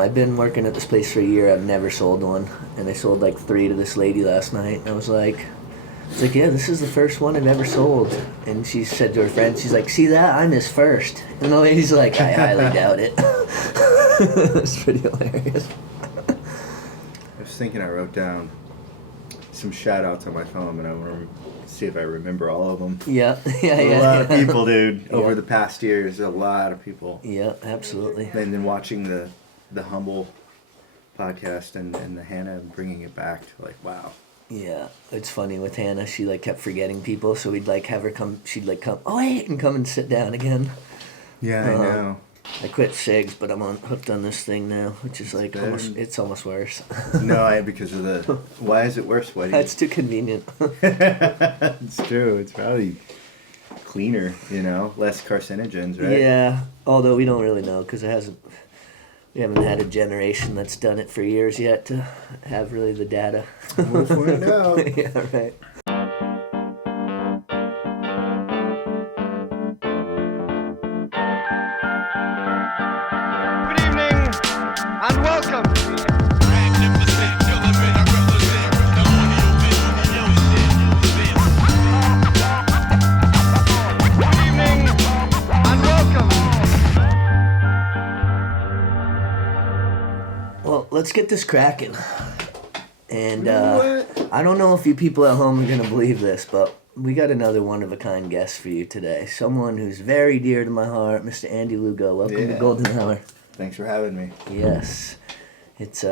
I've been working at this place for a year. I've never sold one, and I sold like 3 to this lady last night. And it's like, yeah, this is the first one I've ever sold. And she said to her friend, she's like, see that? I'm his first. And the lady's like, I highly doubt it. It's pretty hilarious. I was thinking I wrote down some shout-outs on my phone, and I want to see if I remember all of them. Yeah. A lot of people, dude. Over the past years, a lot of people. Yeah, absolutely. And then watching the Humble podcast and the Hannah bringing it back to like, wow. Yeah, it's funny with Hannah. She like kept forgetting people, so we'd like have her come. She'd like come. Oh wait, and come and sit down again. Yeah, I know. I quit cigs, but I'm hooked on this thing now, which is like it's almost worse. No, because of the. Why is it worse? Why? It's too convenient. It's true. It's probably cleaner, less carcinogens, right? Yeah, although we don't really know because we haven't had a generation that's done it for years yet to have really the data. We'll find out. Yeah, right. Good evening and welcome. Good evening and welcome. Well, let's get this cracking. And I don't know if you people at home are going to believe this, but we got another one-of-a-kind guest for you today. Someone who's very dear to my heart, Mr. Andy Lugo. Welcome to Golden Hour. Thanks for having me. Yes. It's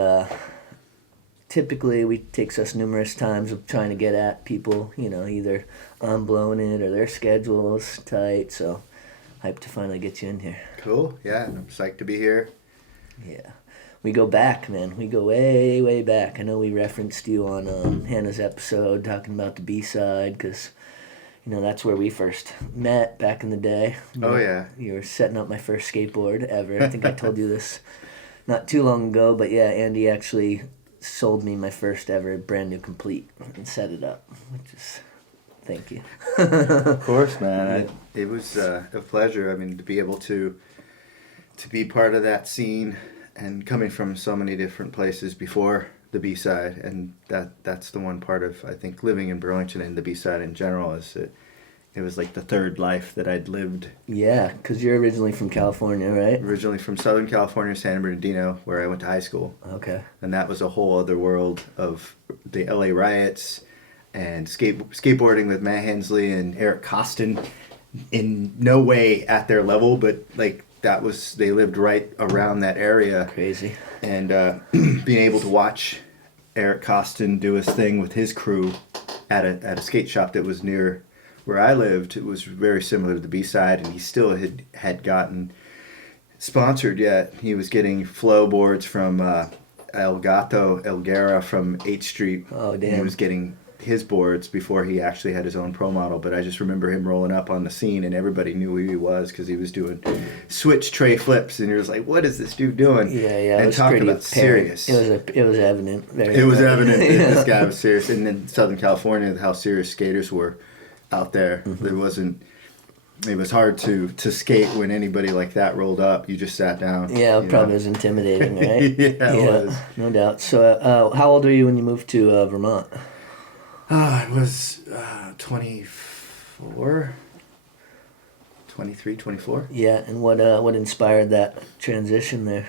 typically it takes us numerous times of trying to get at people, either I'm blowing it or their schedule's tight, so hyped to finally get you in here. Cool. Yeah, I'm psyched to be here. Yeah. We go back, man. We go way, way back. I know we referenced you on Hannah's episode talking about the B-side because, that's where we first met back in the day. Oh, yeah. You were setting up my first skateboard ever. I think I told you this not too long ago, but yeah, Andy actually sold me my first ever brand new complete and set it up, which is... Thank you. Of course, man. It was a pleasure. I mean, to be able to be part of that scene and coming from so many different places before the B-side, and that's the one part of, I think, living in Burlington and the B-side in general is that it was like the third life that I'd lived. Yeah, because you're originally from California, right? Originally from Southern California, San Bernardino, where I went to high school. Okay. And that was a whole other world of the LA riots and skateboarding with Matt Hensley and Eric Costin, in no way at their level, but like they lived right around that area. Crazy. And being able to watch Eric Costin do his thing with his crew at a skate shop that was near where I lived, it was very similar to the B-side, and he still had gotten sponsored yet. He was getting flow boards from El Gato Elguera from 8th Street. Oh, damn. And he was getting his boards before he actually had his own pro model, but I just remember him rolling up on the scene and everybody knew who he was because he was doing switch tray flips, and you're just like, what is this dude doing? Yeah. And talking about serious. It was evident. It was evident that this guy was serious. And in Southern California, how serious skaters were out there. Mm-hmm. It was hard to skate when anybody like that rolled up. You just sat down. Yeah, it probably was intimidating, right? Yeah, it was. No doubt. So how old were you when you moved to Vermont? I was 24, 23, 24. Yeah, and what inspired that transition there?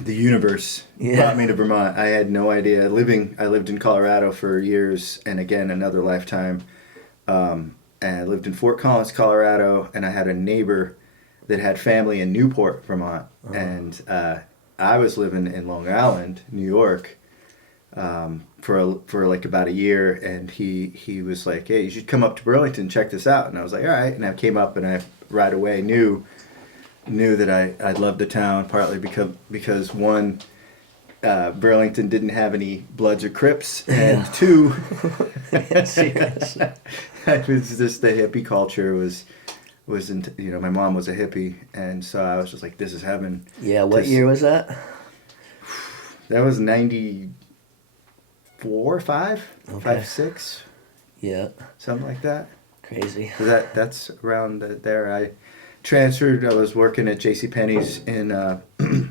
The universe brought me to Vermont. I had no idea. I lived in Colorado for years, and again, another lifetime. And I lived in Fort Collins, Colorado, and I had a neighbor that had family in Newport, Vermont. Uh-huh. And I was living in Long Island, New York, for like about a year, and he was like, hey, you should come up to Burlington and check this out. And I was like, all right. And I came up, and I right away knew that I loved the town, partly because one, Burlington didn't have any Bloods or Crips, and two, it was just the hippie culture was my mom was a hippie, and so I was just like, this is heaven. Yeah, what year was that? That was 94, 5, okay. 5, 6. Yeah. Something like that. Crazy. So that's around there. I transferred. I was working at JCPenney's in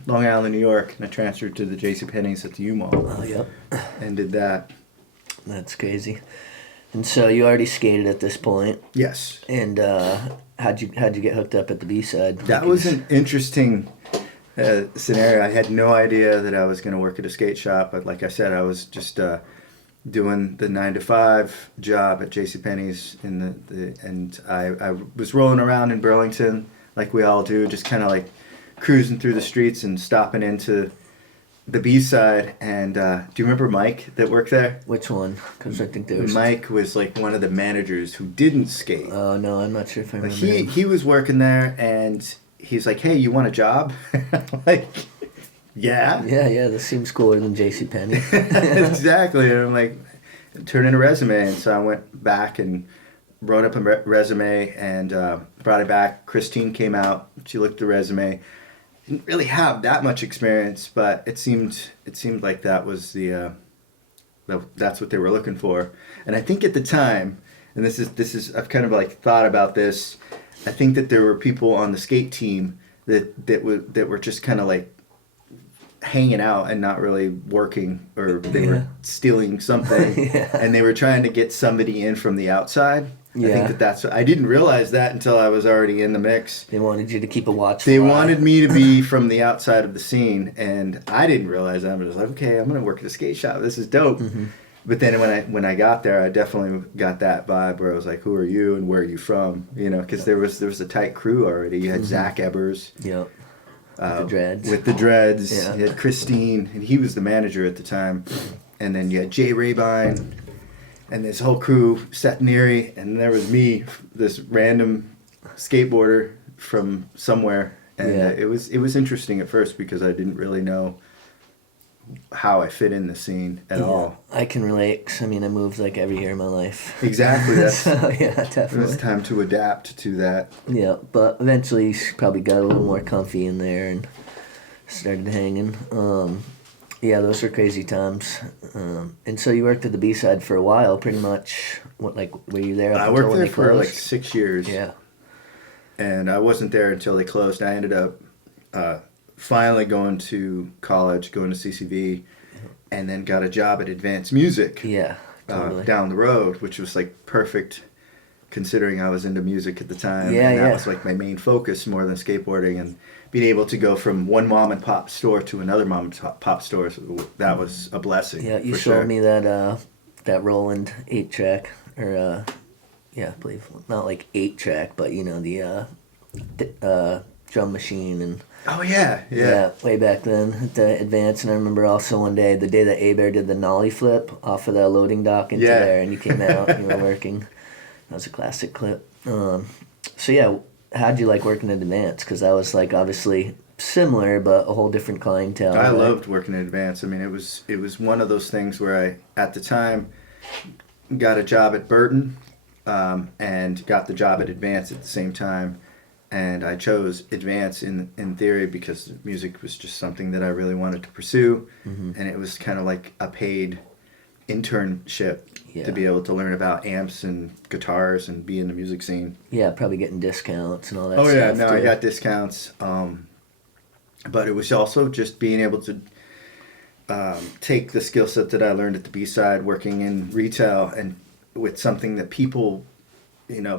Long Island, New York, and I transferred to the JCPenney's at the U Mall. Oh, yep. And did that. That's crazy. And so you already skated at this point. Yes. And how'd you get hooked up at the B-side? That was an interesting scenario. I had no idea that I was going to work at a skate shop. But like I said, I was just doing the 9-to-5 job at JCPenney's and I was rolling around in Burlington like we all do, just kind of like cruising through the streets and stopping into the B-side. And do you remember Mike that worked there? Which one? Because I think there was... Mike was like one of the managers who didn't skate. Oh, no, I'm not sure if I remember him. He was working there, and he's like, hey, you want a job? Like, yeah. Yeah, this seems cooler than JCPenney. Exactly. And I'm like, turn in a resume. And so I went back and wrote up a resume and brought it back. Christine came out. She looked at the resume. Didn't really have that much experience, but it seemed like that was that's what they were looking for. And I think at the time, and this is I've kind of like thought about this. I think that there were people on the skate team that were just kind of like hanging out and not really working, or they were stealing something, and they were trying to get somebody in from the outside. I think that's. I didn't realize that until I was already in the mix. They wanted you to keep a watch. They wanted me to be from the outside of the scene, and I didn't realize that. I was like, okay, I'm gonna work at a skate shop. This is dope. Mm-hmm. But then when I got there, I definitely got that vibe where I was like, who are you and where are you from? You know, because there was a tight crew already. You had Zach Ebers. Yep. With the dreads. With the dreads. Yeah. You had Christine, and he was the manager at the time. And then you had Jay Rabine, and this whole crew, Seth Neary, and there was me, this random skateboarder from somewhere. And it was interesting at first because I didn't really know how I fit in the scene at all. I can relate, 'cause I mean, I moved like every year of my life. Exactly. So, yeah, definitely. It was time to adapt to that. Yeah, but eventually you probably got a little more comfy in there and started hanging. Yeah, those were crazy times. And so you worked at the B-side for a while, pretty much. What, like, were you there up I until worked when there they for closed? like 6 years. Yeah. And I wasn't there until they closed. I ended up finally going to college, going to CCV, and then got a job at Advanced Music. Yeah, totally. Down the road, which was like perfect considering I was into music at the time. Yeah, and that was like my main focus more than skateboarding, and being able to go from one mom and pop store to another mom and pop store, that was a blessing. Yeah, you for showed sure. me that Roland 8-track, or I believe not like 8-track, but you know the drum machine and. Oh yeah. Way back then at the Advance, and I remember also one day, the day that A-Bear did the nollie flip off of the loading dock into there, and you came out and you were working. That was a classic clip. So yeah, how'd you like working at Advance? Because that was like obviously similar, but a whole different clientele. I loved working at Advance. I mean, it was one of those things where I, at the time, got a job at Burton, and got the job at Advance at the same time. And I chose Advance in theory because music was just something that I really wanted to pursue. Mm-hmm. And it was kind of like a paid internship to be able to learn about amps and guitars and be in the music scene. Yeah, probably getting discounts and all that stuff. Oh, yeah. No, too. I got discounts. But it was also just being able to take the skill set that I learned at the B-side working in retail and with something that people...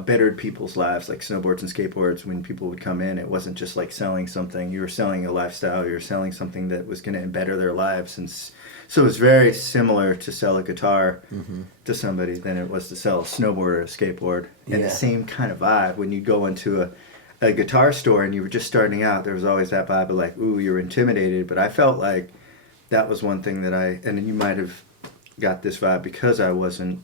bettered people's lives, like snowboards and skateboards. When people would come in, it wasn't just like selling something. You were selling a lifestyle. You were selling something that was going to better their lives. And so it was very similar to sell a guitar to somebody than it was to sell a snowboard or a skateboard. And the same kind of vibe. When you go into a guitar store and you were just starting out, there was always that vibe of like, ooh, you're intimidated. But I felt like that was one thing that and you might have got this vibe because I wasn't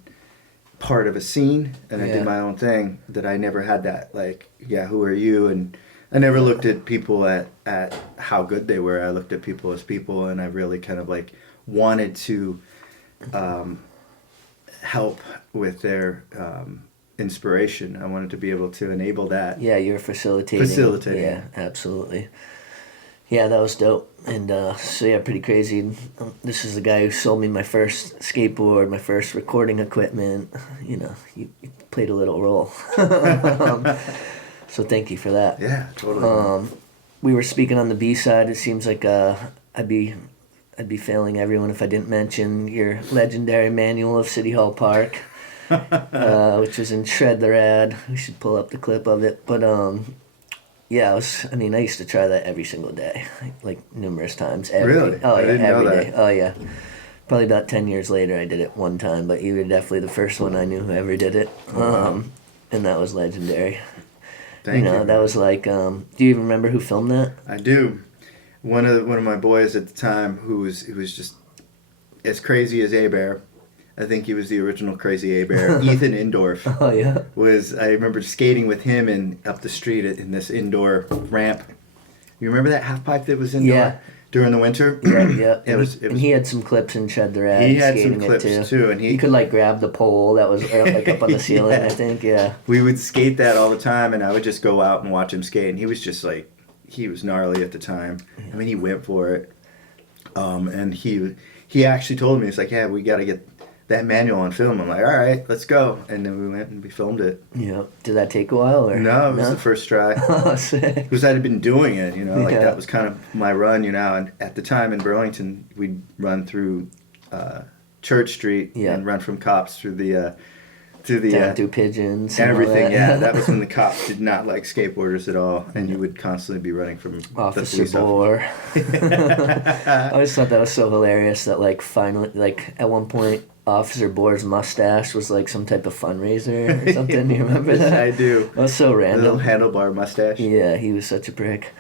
part of a scene and I did my own thing, that I never had that like, who are you? And I never looked at people at how good they were. I looked at people as people, and I really kind of like wanted to help with their inspiration. I wanted to be able to enable that. Yeah, you're facilitating. Yeah, absolutely. Yeah, that was dope. And so yeah, pretty crazy. This is the guy who sold me my first skateboard, my first recording equipment. You played a little role. So thank you for that. Yeah, totally. We were speaking on the B side. It seems like I'd be failing everyone if I didn't mention your legendary manual of City Hall Park, which was in Shred the Rad. We should pull up the clip of it. But yeah, I used to try that every single day, like numerous times. Really? Oh I yeah, didn't know every that. day. Oh yeah. Probably about 10 years later, I did it one time, but you were definitely the first one I knew who ever did it. And that was legendary. Thank you. That was like, do you even remember who filmed that? I do. One of my boys at the time who was just as crazy as A-Bear. I think he was the original crazy A-Bear. Ethan Indorf Oh, yeah. I remember skating with him up the street in this indoor ramp. You remember that half pipe that was indoor? Yeah. During the winter? Yeah. And he had some clips in Shed the Rad. He had skating some clips it too, and he could like grab the pole that was like up on the ceiling. Yeah. I think. Yeah. We would skate that all the time, and I would just go out and watch him skate. And he was just like, he was gnarly at the time. I mean, he went for it. And he actually told me, he's like, yeah, we got to get that manual on film. I'm like, all right, let's go. And then we went and we filmed it. Yeah. Did that take a while or? No, it was the first try. Oh, sick. Because I had been doing it, like Yeah. that was kind of my run, and at the time in Burlington, we'd run through Church Street and run from cops through the Down through pigeons. And everything. all that. Yeah, that was when the cops did not like skateboarders at all, and you would constantly be running from Officer the police Boar. I always thought that was so hilarious that like finally, like at one point, Officer Boar's mustache was like some type of fundraiser or something. Do you remember Yes, that? I do. That was so A little random. handlebar mustache. Yeah, he was such a prick.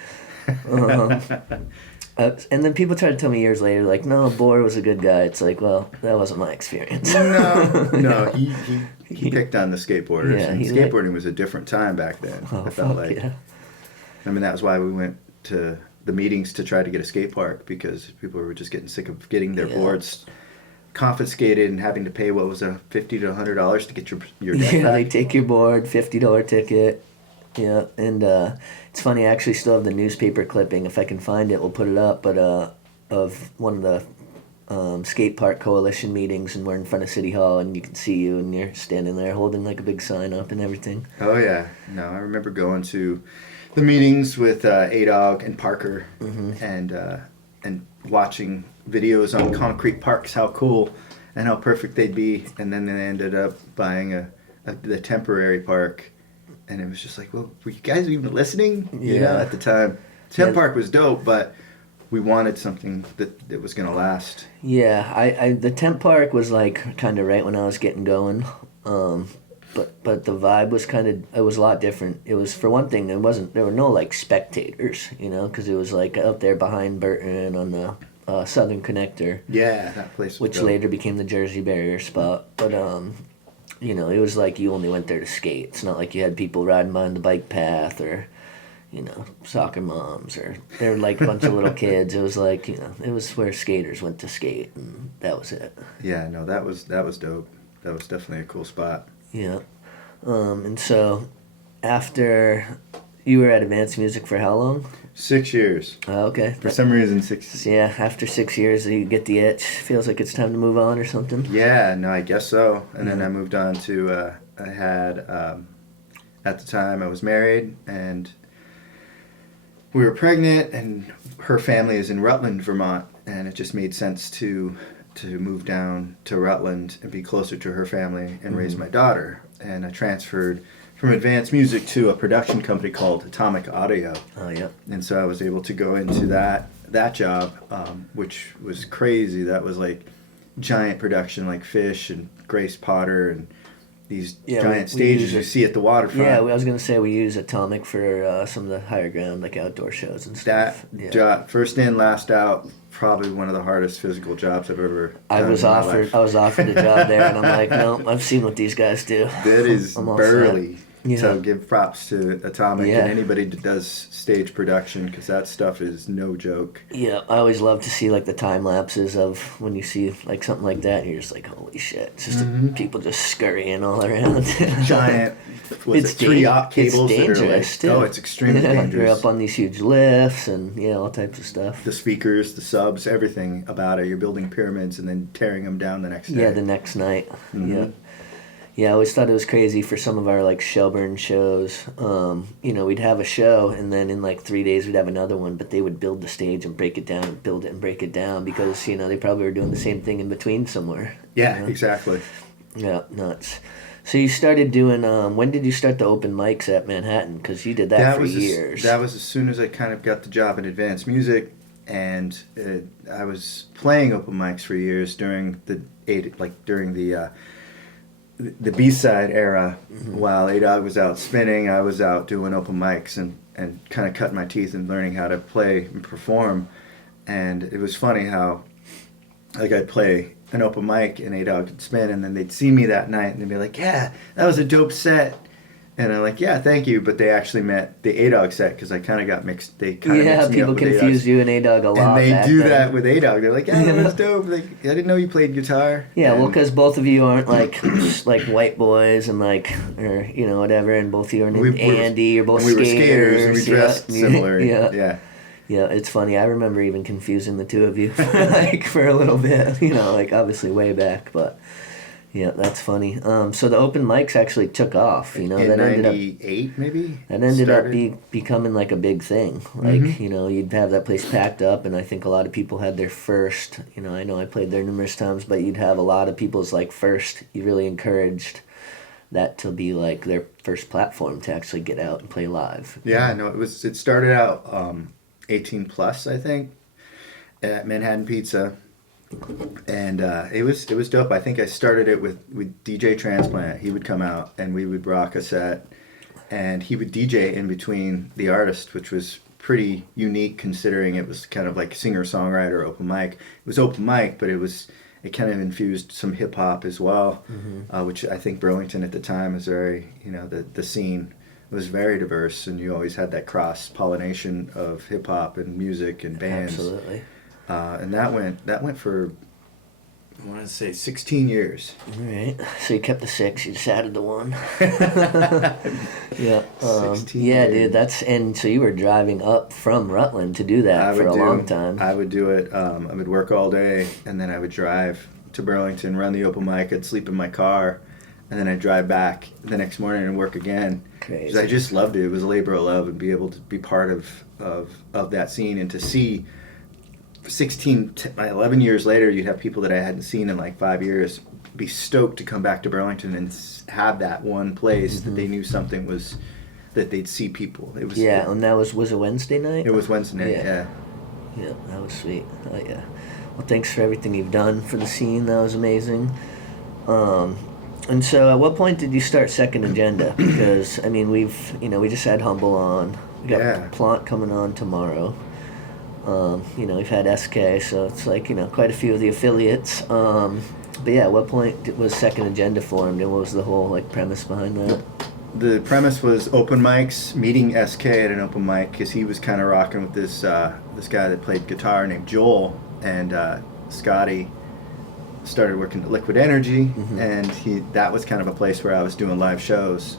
And then people try to tell me years later, like, no, Boar was a good guy. It's like, well, that wasn't my experience. No, he picked on the skateboarders, Yeah, and he skateboarding was a different time back then. Oh, I felt fuck like. yeah. I mean, that was why we went to the meetings to try to get a skate park, because people were just getting sick of getting their boards confiscated and having to pay what was $50 to $100 to get your deck Yeah, back. they take your board, $50 ticket. Yeah, and it's funny, I actually still have the newspaper clipping. If I can find it, we'll put it up. But of one of the skate park coalition meetings, and we're in front of City Hall, and you can see you, and you're standing there holding like a big sign up and everything. Oh yeah, no, I remember going to the meetings with A-Dog and Parker, and watching videos on concrete parks, how cool and how perfect they'd be, and then they ended up buying the temporary park, and it was just like, well, were you guys even listening? Yeah. At the time, Park was dope, but we wanted something that was gonna last. Yeah, I the tent park was like kind of right when I was getting going, but the vibe was it was a lot different. It was, for one thing, there were no like spectators, because it was like out there behind Burton on the Southern Connector. Yeah, that place was Which dope. later became the Jersey Barrier spot. But, it was like you only went there to skate. It's not like you had people riding behind the bike path or, soccer moms, or they were like a bunch of little kids. It was like, it was where skaters went to skate, and that was it. Yeah, no, that was dope. That was definitely a cool spot. Yeah. And so after you were at Advanced Music for how long? 6 years. Oh, okay. For some reason, 6. Yeah, after 6 years, you get the itch. Feels like it's time to move on or something. Yeah, no, I guess so. And then I moved on to, I had, at the time I was married, and we were pregnant, and her family is in Rutland, Vermont, and it just made sense to move down to Rutland and be closer to her family and raise my daughter. And I transferred from Advanced Music to a production company called Atomic Audio. Oh, yeah. And so I was able to go into that job, which was crazy. That was like giant production, like Fish and Grace Potter and these giant stages you see at the waterfront. Yeah, I was going to say we use Atomic for some of the higher ground, like outdoor shows and stuff. That job, first in, last out, probably one of the hardest physical jobs I've ever done I was in my life. offered a job there, and I'm like, no, I've seen what these guys do. That is I'm all burly. set. Yeah. So give props to Atomic Yeah. and anybody that does stage production, because that stuff is no joke. Yeah, I always love to see like the time lapses of when you see like something like that, and you're just like, holy shit! It's just people just scurrying all around. Giant, was it 3-aught cables it's that are dangerous like, too. oh, it's extremely dangerous. You're up on these huge lifts and all types of stuff. The speakers, the subs, everything about it. You're building pyramids and then tearing them down the next day. Yeah, the next night. Yeah. Yeah, I always thought it was crazy for some of our like Shelburne shows. We'd have a show and then in like 3 days we'd have another one, but they would build the stage and break it down and build it and break it down because, they probably were doing the same thing in between somewhere. Yeah, exactly. Yeah, nuts. So you started doing, when did you start the open mics at Manhattan? Because you did that for years. That was as soon as I kind of got the job in advanced music, and I was playing open mics for years during the B-side era. Mm-hmm. While A-Dog was out spinning, I was out doing open mics and kind of cutting my teeth and learning how to play and perform. And it was funny how, like, I'd play an open mic and A-Dog would spin, and then they'd see me that night and they'd be like, yeah, that was a dope set. And I'm like, yeah, thank you. But they actually meant the A-Dog set because I kind of got mixed. They kind of mixed me people up with confuse you and A-Dog a lot. And they do that with A-Dog. They're like, yeah, that was dope. Like, I didn't know you played guitar. Yeah, and, well, because both of you aren't like white boys and or whatever, and both of you are named Andy. You're both we were skaters. And we dressed similar. Yeah. Yeah, it's funny. I remember even confusing the two of you for a little bit. Obviously way back, but yeah, that's funny. So the open mics actually took off. In that '98 maybe. That ended up becoming like a big thing. Like you'd have that place packed up, and I think a lot of people had their first. I know I played there numerous times, but you'd have a lot of people's like first. You really encouraged that to be like their first platform to actually get out and play live. Yeah, no, it started out 18 plus, I think, at Manhattan Pizza, and it was dope. I think I started it with DJ Transplant. He would come out and we would rock a set, and he would DJ in between the artists, which was pretty unique considering it was kind of like singer-songwriter open mic. It was open mic, but it kind of infused some hip hop as well, which I think Burlington at the time was very, the scene was very diverse, and you always had that cross-pollination of hip-hop and music and bands. Absolutely. And that went for, I want to say, 16 years. All right. So you kept the 6, you just added the 1. Yeah. 16 yeah, years. dude, and so you were driving up from Rutland to do that for a long time. I would do it. I would work all day, and then I would drive to Burlington, run the open mic, I'd sleep in my car, and then I'd drive back the next morning and work again. Crazy. 'Cause I just loved it. It was a labor of love, and be able to be part of that scene, and to see 11 years later, you'd have people that I hadn't seen in like 5 years be stoked to come back to Burlington and have that one place that they knew something was, that they'd see people. It was and that was it Wednesday night? It was Wednesday night, yeah. Yeah, that was sweet. Oh, yeah. Well, thanks for everything you've done for the scene. That was amazing. And so at what point did you start Second Agenda? Because, I mean, we just had Humble on. We got Plant coming on tomorrow. We've had SK, so it's like, quite a few of the affiliates. But yeah, at what point was Second Agenda formed, and what was the whole, like, premise behind that? The premise was open mics, meeting SK at an open mic, because he was kind of rocking with this guy that played guitar named Joel, and Scotty started working at Liquid Energy, and that was kind of a place where I was doing live shows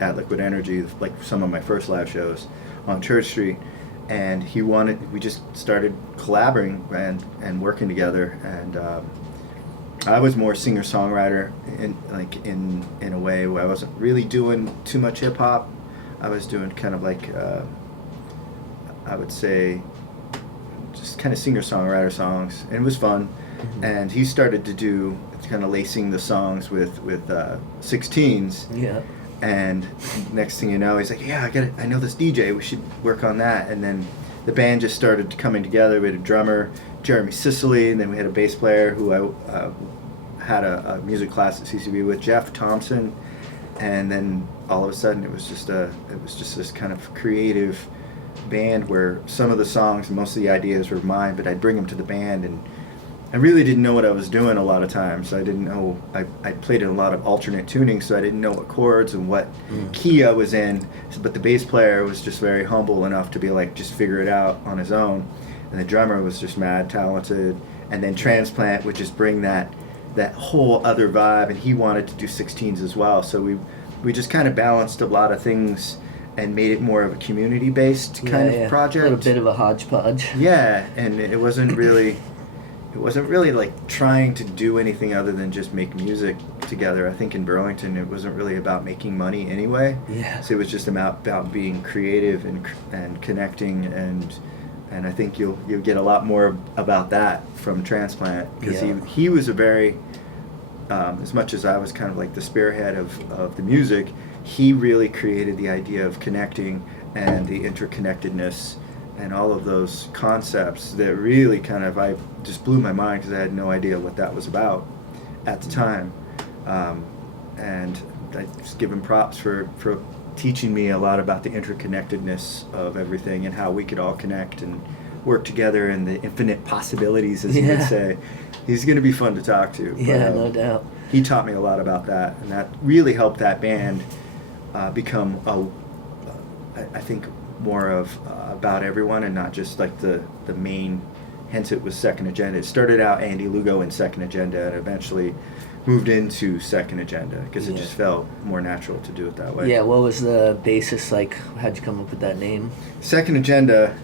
at Liquid Energy, like some of my first live shows on Church Street, and we just started collaborating and working together, and I was more singer-songwriter in a way where I wasn't really doing too much hip-hop. I was doing kind of like, I would say, just kind of singer-songwriter songs, and it was fun. And he started to do kind of lacing the songs with 16s. Yeah. And next thing you know, he's like, yeah, I know this DJ, we should work on that. And then the band just started coming together. We had a drummer, Jeremy Sicily, and then we had a bass player who I had a music class at CCB with, Jeff Thompson. And then all of a sudden it was just this kind of creative band where some of the songs and most of the ideas were mine, but I'd bring them to the band, and I really didn't know what I was doing a lot of times. I didn't know, I played in a lot of alternate tuning, so I didn't know what chords and what key I was in. But the bass player was just very humble enough to be like, just figure it out on his own. And the drummer was just mad talented. And then Transplant would just bring that whole other vibe, and he wanted to do 16s as well. So we just kind of balanced a lot of things and made it more of a community-based kind of project. A little bit of a hodgepodge. Yeah, and it wasn't really like trying to do anything other than just make music. together. I think in Burlington it wasn't really about making money anyway. Yeah. So it was just about being creative and connecting, and I think you'll get a lot more about that from Transplant, because Yeah. he was a very as much as I was kind of like the spearhead of the music, he really created the idea of connecting and the interconnectedness and all of those concepts that really kind of, I just blew my mind because I had no idea what that was about at the time. And I just give him props for teaching me a lot about the interconnectedness of everything and how we could all connect and work together and the infinite possibilities, as he would say. He's going to be fun to talk to. Yeah, no doubt. He taught me a lot about that, and that really helped that band become, I think, more of about everyone and not just like the main. Hence, it was Second Agenda. It started out Andy Lugo in Second Agenda, and eventually moved into Second Agenda because it just felt more natural to do it that way. Yeah, what was the basis like? How'd you come up with that name? Second Agenda.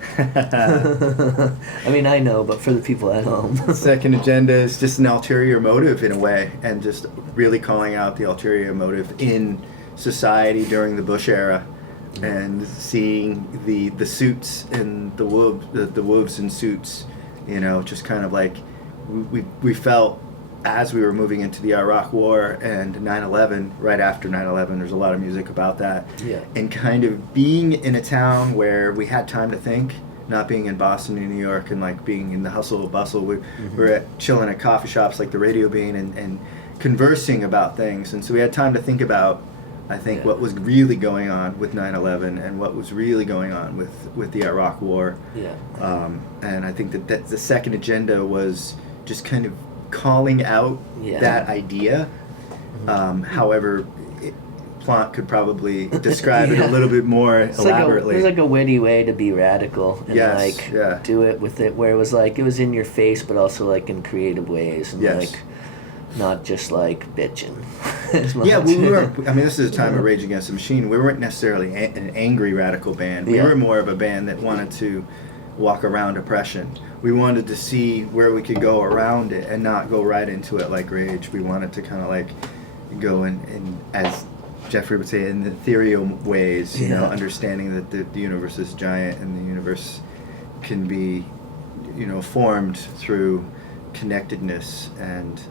I mean, I know, but for the people at home. Second Agenda is just an ulterior motive in a way, and just really calling out the ulterior motive in society during the Bush era, and seeing the suits and the wolves in suits, you know, just kind of like we felt as we were moving into the Iraq War and 9/11, right after 9/11, there's a lot of music about that. Yeah. And kind of being in a town where we had time to think, not being in Boston and New York and like being in the hustle and bustle. We're chilling at coffee shops like the Radio Bean and conversing about things. And so we had time to think about, I think, what was really going on with 9/11 and what was really going on with the Iraq War. Yeah. And I think that the Second Agenda was just kind of calling out that idea. However, Plant could probably describe it a little bit more elaborately. It was like a witty way to be radical and do it with it, where it was like it was in your face, but also like in creative ways, and like not just like bitching. Yeah, we were. I mean, this is a time of Rage Against the Machine. We weren't necessarily an angry radical band. We were more of a band that wanted to walk around oppression. We wanted to see where we could go around it and not go right into it like Rage. We wanted to kind of like go in, as Jeffrey would say, in ethereal ways, you know, understanding that the universe is giant and the universe can be, you know, formed through connectedness and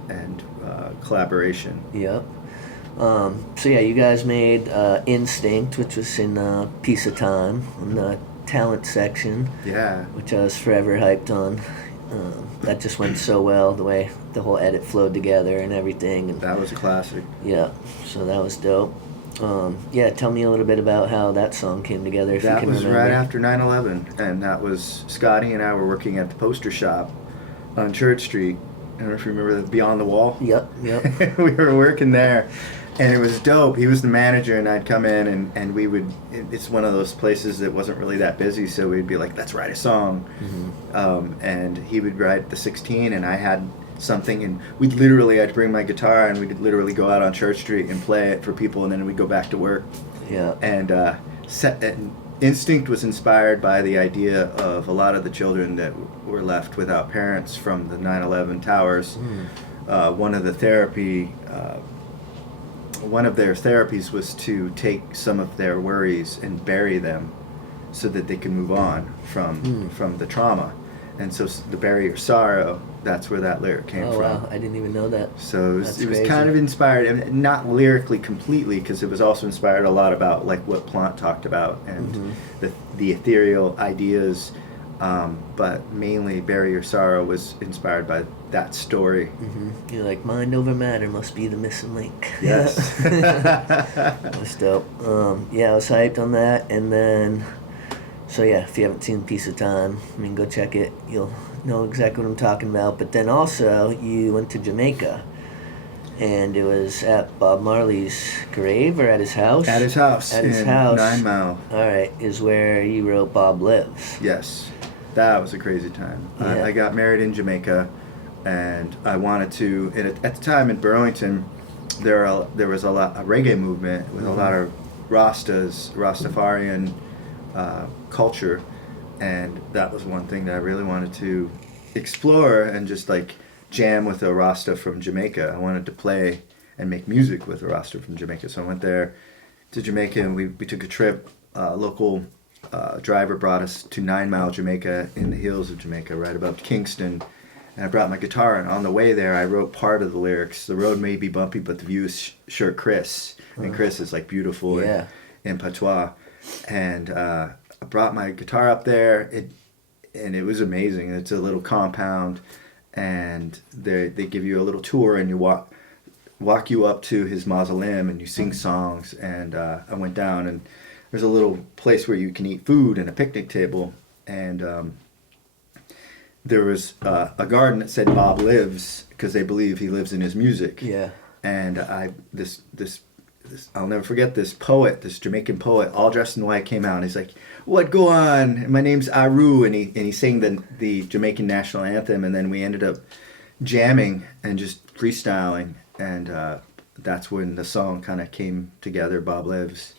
collaboration. Yep. So yeah, you guys made Instinct, which was in Piece of Time in the talent section. Yeah. Which I was forever hyped on. That just went so well, the way the whole edit flowed together and everything. And that was a classic. Yeah, so that was dope. Yeah, tell me a little bit about how that song came together, if you can remember. That was right after 9/11, and that was Scotty and I were working at the poster shop on Church Street. I don't know if you remember the Beyond the Wall. Yep. We were working there, and it was dope. He was the manager, and I'd come in, and we would, it's one of those places that wasn't really that busy, so we'd be like, let's write a song. And he would write the 16, and I had something, and I'd bring my guitar, and we'd literally go out on Church Street and play it for people, and then we'd go back to work. Yeah. And Instinct was inspired by the idea of a lot of the children that were left without parents from the 9/11 towers. One of their therapies was to take some of their worries and bury them so that they could move on from the trauma. And so the Bury Your Sorrow, that's where that lyric came from. Oh, wow. I didn't even know that. So it was kind of inspired, and not lyrically completely, because it was also inspired a lot about like what Plant talked about and the ethereal ideas. But mainly Bury Your Sorrow was inspired by that story. You're like, mind over matter must be the missing link. Yes. That's dope. Yeah, I was hyped on that, and then... So yeah, if you haven't seen Piece of Time, I mean, go check it. You'll know exactly what I'm talking about. But then also, you went to Jamaica, and it was at Bob Marley's grave or at his house? At his house. At his house. 9 Mile. All right, is where you wrote Bob Lives. Yes, that was a crazy time. Yeah. I got married in Jamaica, and I wanted to. At the time in Burlington, there was a reggae movement with a lot of Rastafarian culture, and that was one thing that I really wanted to explore and just like jam with a Rasta from Jamaica. I wanted to play and make music with a Rasta from Jamaica. So I went there to Jamaica, and we took a trip. Local driver brought us to 9 Mile, Jamaica, in the hills of Jamaica, right above Kingston. And I brought my guitar, and on the way there, I wrote part of the lyrics. The road may be bumpy, but the view is sure Chris. And Chris is like beautiful in patois. And I brought my guitar up there, and it was amazing. It's a little compound, and they give you a little tour, and you walk you up to his mausoleum, and you sing songs. And I went down, and there's a little place where you can eat food and a picnic table, and there was a garden that said Bob lives, because they believe he lives in his music. Yeah. And this I'll never forget, this poet, this Jamaican poet, all dressed in white, came out, and he's like, "What go on? My name's Aru," and he sang the Jamaican national anthem, and then we ended up jamming and just freestyling, and that's when the song kind of came together, Bob Lives.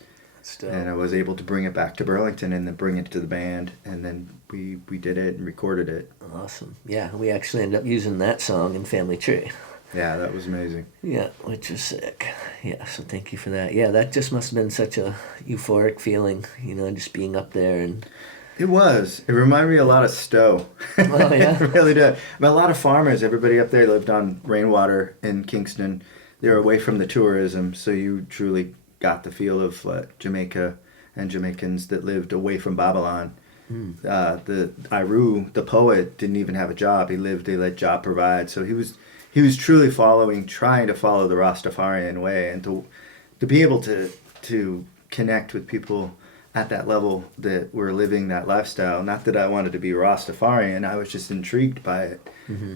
And I was able to bring it back to Burlington and then bring it to the band, and then we did it and recorded it. Awesome. Yeah, we actually ended up using that song in Family Tree. Yeah, that was amazing. Yeah, which was sick. Yeah, so thank you for that. Yeah, that just must have been such a euphoric feeling, just being up there. And It was. It reminded me a lot of Stowe. Oh, yeah? It really did. But a lot of farmers, everybody up there lived on rainwater in Kingston. They were away from the tourism, so you truly got the feel of Jamaica and Jamaicans that lived away from Babylon. The Iru, the poet, didn't even have a job. They let job provide. So he was truly trying to follow the Rastafarian way, and to be able to connect with people at that level that were living that lifestyle. Not that I wanted to be Rastafarian, I was just intrigued by it.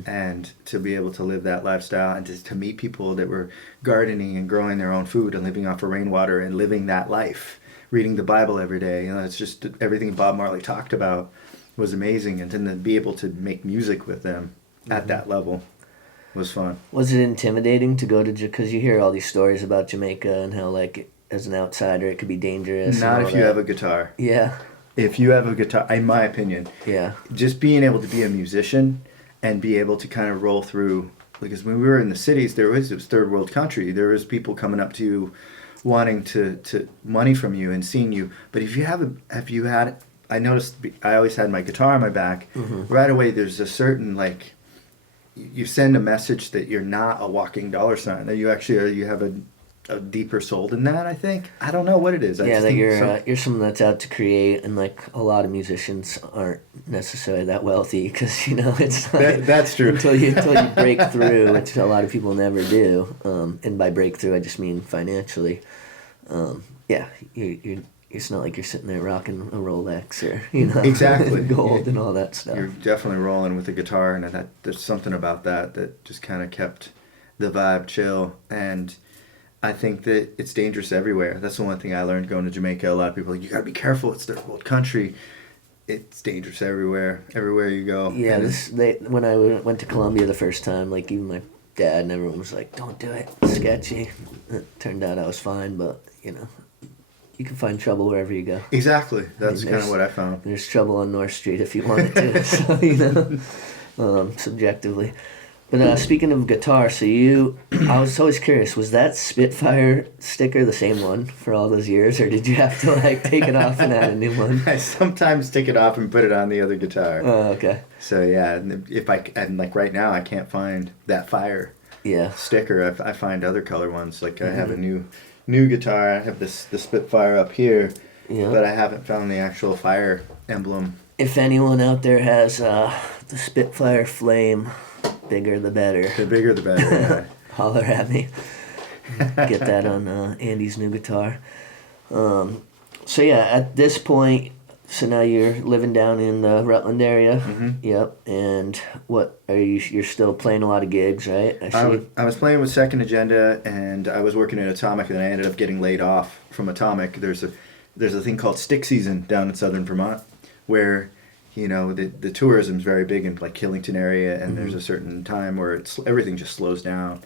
And to be able to live that lifestyle, and to meet people that were gardening and growing their own food and living off of rainwater and living that life, reading the Bible every day. It's just everything Bob Marley talked about was amazing. And then to be able to make music with them at that level was fun. Was it intimidating to go to, because you hear all these stories about Jamaica and how, like, as an outsider, it could be dangerous? Not if you have a guitar. Yeah. If you have a guitar, in my opinion, Yeah. just being able to be a musician and be able to kind of roll through, because when we were in the cities, it was third world country. There was people coming up to you wanting to money from you and seeing you. But I noticed I always had my guitar on my back. Right away, there's a certain, like, you send a message that you're not a walking dollar sign, that you actually are, you have a deeper soul than that, I think. I don't know what it is. That you're someone that's out to create, and like a lot of musicians aren't necessarily that wealthy, because it's not, that's true. until you break through, which a lot of people never do. And by breakthrough, I just mean financially. It's not like you're sitting there rocking a Rolex or exactly gold and all that stuff. You're definitely rolling with the guitar, and there's something about that just kind of kept the vibe chill. And I think that it's dangerous everywhere. That's the one thing I learned going to Jamaica. A lot of people are like, you gotta be careful, it's third world country. It's dangerous everywhere you go. Yeah, when I went to Colombia the first time, like, even my dad and everyone was like, don't do it, it's sketchy. It turned out I was fine, but you can find trouble wherever you go. Exactly. That's kind of what I found. There's trouble on North Street if you wanted to. So, subjectively. But speaking of guitar, I was always curious, was that Spitfire sticker the same one for all those years, or did you have to, like, take it off and add a new one? I sometimes take it off and put it on the other guitar. Oh, okay. So yeah, and like right now I can't find that fire sticker. I find other color ones. Like I have a new guitar. I have the Spitfire up here, but I haven't found the actual fire emblem. If anyone out there has the Spitfire flame, bigger the better. The bigger the better. Yeah. Holler at me. Get that on Andy's new guitar. So yeah, at this point, so now you're living down in the Rutland area. Yep. And what are you? You're still playing a lot of gigs, right? I was playing with Second Agenda, and I was working at Atomic, and I ended up getting laid off from Atomic. There's a thing called stick season down in southern Vermont, where the tourism's very big in like Killington area, and there's a certain time where everything just slows down.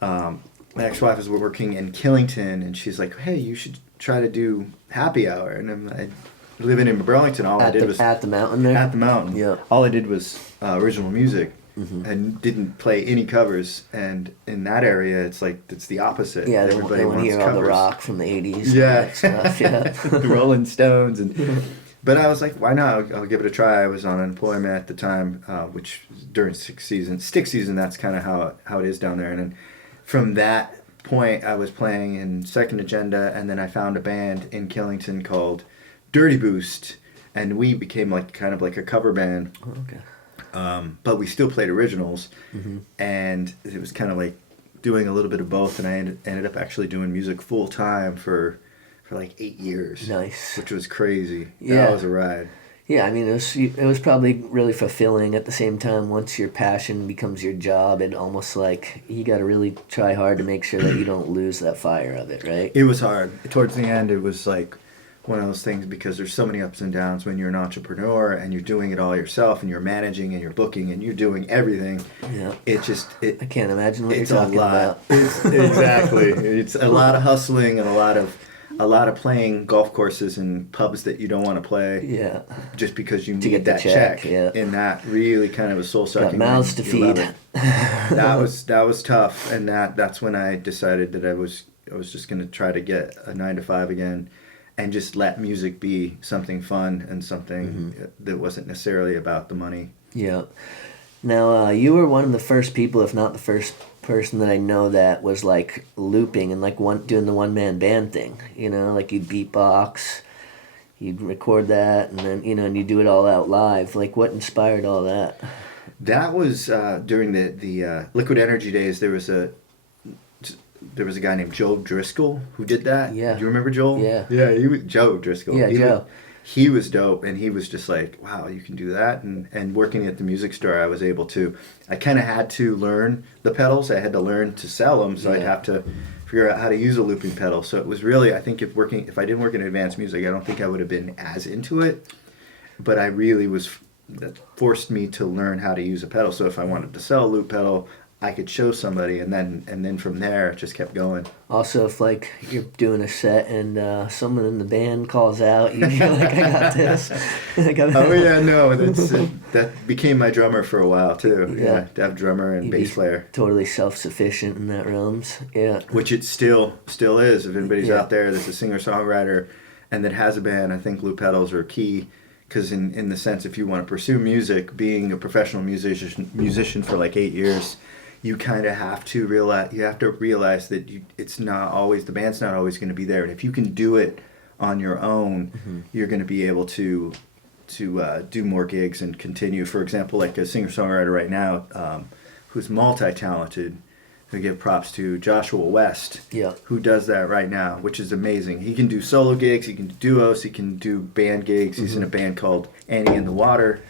My ex-wife is working in Killington, and she's like, "Hey, you should try to do happy hour." And I living in Burlington, all I did was at the mountain there. At the mountain, yeah. All I did was original music. and didn't play any covers. And in that area, it's like it's the opposite. Yeah, Everybody they want to wants hear all the covers. rock from the 80s. Yeah. And that stuff, yeah. The Rolling Stones but I was like, why not? I'll give it a try. I was on unemployment at the time, which during stick season, that's kind of how it is down there. And then from that point, I was playing in Second Agenda, and then I found a band in Killington called Dirty Boost, and we became like kind of like a cover band. Oh, okay. But we still played originals, and it was kind of like doing a little bit of both. And I ended up actually doing music full time for like 8 years. Nice. Which was crazy. Yeah. That was a ride. Yeah, I mean, it was probably really fulfilling at the same time. Once your passion becomes your job, it almost like you got to really try hard to make sure that you don't lose that fire of it, right? It was hard. Towards the end, it was like one of those things because there's so many ups and downs when you're an entrepreneur and you're doing it all yourself and you're managing and you're booking and you're doing everything. Yeah. I can't imagine what you're it's talking a lot. about. Exactly. It's a lot of hustling and a lot of playing golf courses and pubs that you don't want to play. Yeah. Just because you To need get the that check, check. yeah. And that really kind of was soul sucking. Got mouths to feed. That was tough, and that's when I decided that I was just gonna try to get a 9 to 5 again, and just let music be something fun and something that wasn't necessarily about the money. Yeah. Now, you were one of the first people, if not the first person that I know that was like looping and like doing the one-man band thing. You know, like you'd beatbox, you'd record that, and then and you do it all out live. Like, what inspired all that? That was during the Liquid Energy days. There was a guy named Joe Driscoll who did that. Yeah. Do you remember Joel? Yeah. Yeah, he was Joe Driscoll. Yeah, Joe. He was dope, and he was just like, wow, you can do that. And working at the music store, I was able to. I kind of had to learn the pedals. I had to learn to sell them, so I'd have to figure out how to use a looping pedal. So it was really, I think, if I didn't work in advanced music, I don't think I would have been as into it. But I really that forced me to learn how to use a pedal. So if I wanted to sell a loop pedal, I could show somebody, and then from there it just kept going. Also, if like you're doing a set and someone in the band calls out, you're like, I got this. Oh yeah, no, that became my drummer for a while too. Yeah. To have drummer and bass player. Totally self-sufficient in that realms. Yeah. Which it still is. If anybody's out there that's a singer-songwriter and that has a band, I think loop pedals are key. Because in the sense, if you want to pursue music, being a professional musician for like 8 years, you kind of have to realize that it's not always, the band's not always going to be there. And if you can do it on your own, you're going to be able to do more gigs and continue. For example, like a singer-songwriter right now who's multi-talented, I give props to Joshua West, who does that right now, which is amazing. He can do solo gigs, he can do duos, he can do band gigs. He's in a band called Andy in the Water,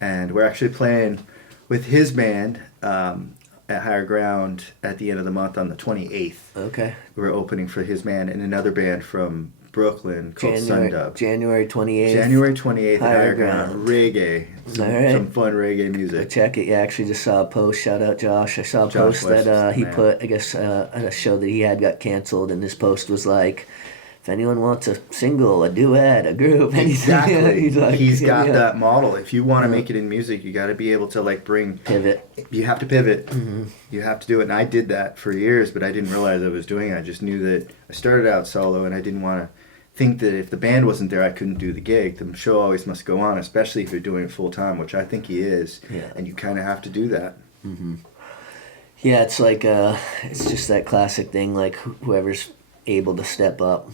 and we're actually playing with his band at Higher Ground at the end of the month on the 28th. Okay. We're opening for his band and another band from Brooklyn called Sundub. January 28th. January 28th at Higher Ground. Reggae. Some fun reggae music. Check it. Yeah, I actually just saw a post. Shout out Josh. I saw a post that he put, I guess, at a show that he had got canceled, and his post was like, if anyone wants a single, a duet, a group, anything. Exactly. He's got that model. If you want to make it in music, you got to be able to pivot. You have to pivot. You have to do it. And I did that for years, but I didn't realize I was doing it. I just knew that I started out solo, and I didn't want to think that if the band wasn't there, I couldn't do the gig. The show always must go on, especially if you're doing it full time, which I think he is. Yeah. And you kind of have to do that. Yeah, it's like it's just that classic thing. Like whoever's able to step up,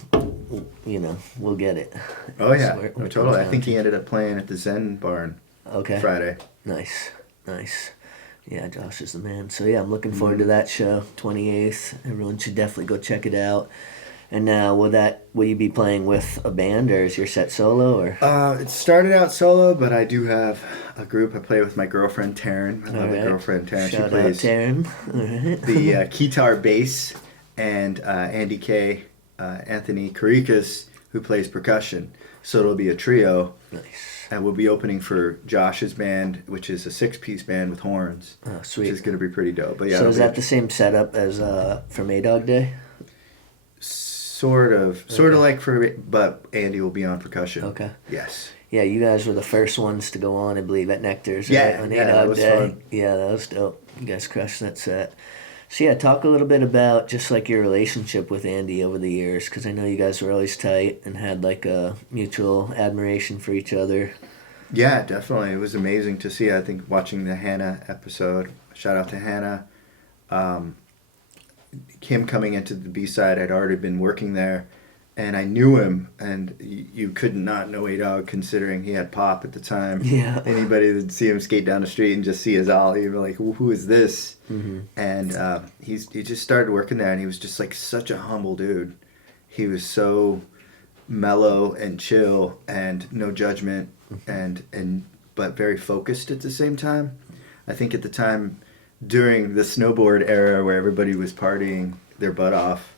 we'll get it. Oh yeah, totally. I think he ended up playing at the Zen Barn. Okay. Friday. Nice. Yeah, Josh is the man. So yeah, I'm looking forward to that show, 28th. Everyone should definitely go check it out. And will you be playing with a band, or is your set solo, or? It started out solo, but I do have a group. I play with my girlfriend Taryn. I love my girlfriend Taryn. Shout she plays out Taryn. All right. the guitar bass, and Andy K, Anthony Carikas, who plays percussion. So it'll be a trio. Nice. And we'll be opening for Josh's band, which is a 6-piece band with horns. Oh, sweet. Which is going to be pretty dope. But yeah. So is that the same setup as for Maydog Day? Sort of like but Andy will be on percussion. Okay. Yes. Yeah, you guys were the first ones to go on, I believe, at Nectar's. Yeah, right? On yeah, that A-Dog was Day. fun. Yeah, that was dope. You guys crushed that set. So yeah, talk a little bit about just like your relationship with Andy over the years, because I know you guys were always tight and had like a mutual admiration for each other. Yeah, definitely. It was amazing to see. I think watching the Hannah episode, shout out to Hannah. Um, him coming into the B side, I'd already been working there, and I knew him. And you could not know A-Dog considering he had pop at the time. Yeah. Anybody that'd see him skate down the street and just see his ollie, you'd be like, who is this? Mm-hmm. And he just started working there, and he was just like such a humble dude. He was so mellow and chill and no judgment, and but very focused at the same time. I think at the time, during the snowboard era where everybody was partying their butt off,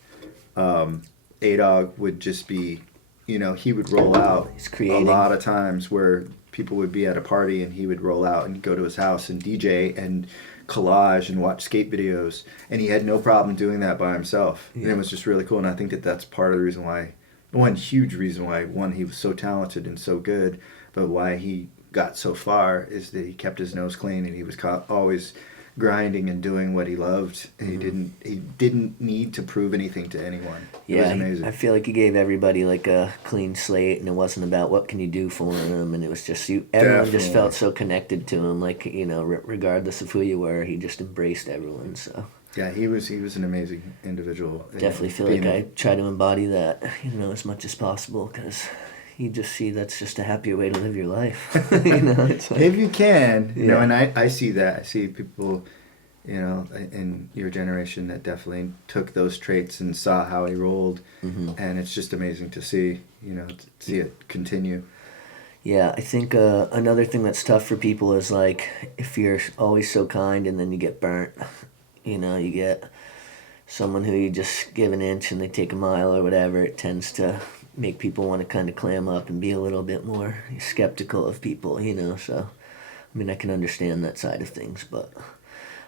A-Dog would just be, he would roll out He's a creating. lot of times where people would be at a party and he would roll out and go to his house and DJ and collage and watch skate videos, and he had no problem doing that by himself. Yeah. And it was just really cool, and I think that that's part of the reason why, one huge reason why, one, he was so talented and so good, but why he got so far is that he kept his nose clean, and he was always grinding and doing what he loved, and he didn't need to prove anything to anyone. It was Yeah, amazing. I feel like he gave everybody like a clean slate, and it wasn't about what can you do for him, and it was just everyone just Definitely. felt so connected to him, like regardless of who you were, he just embraced everyone. So Yeah, he was an amazing individual. definitely feel like I try to embody that, as much as possible, because you just see that's just a happier way to live your life. It's like, If you can, Yeah. and I see that. I see people, in your generation that definitely took those traits and saw how he rolled, and it's just amazing to see, to see it continue. Yeah, I think another thing that's tough for people is like if you're always so kind and then you get burnt, you get someone who you just give an inch and they take a mile or whatever, it tends to make people want to kind of clam up and be a little bit more skeptical of people, so I mean I can understand that side of things, but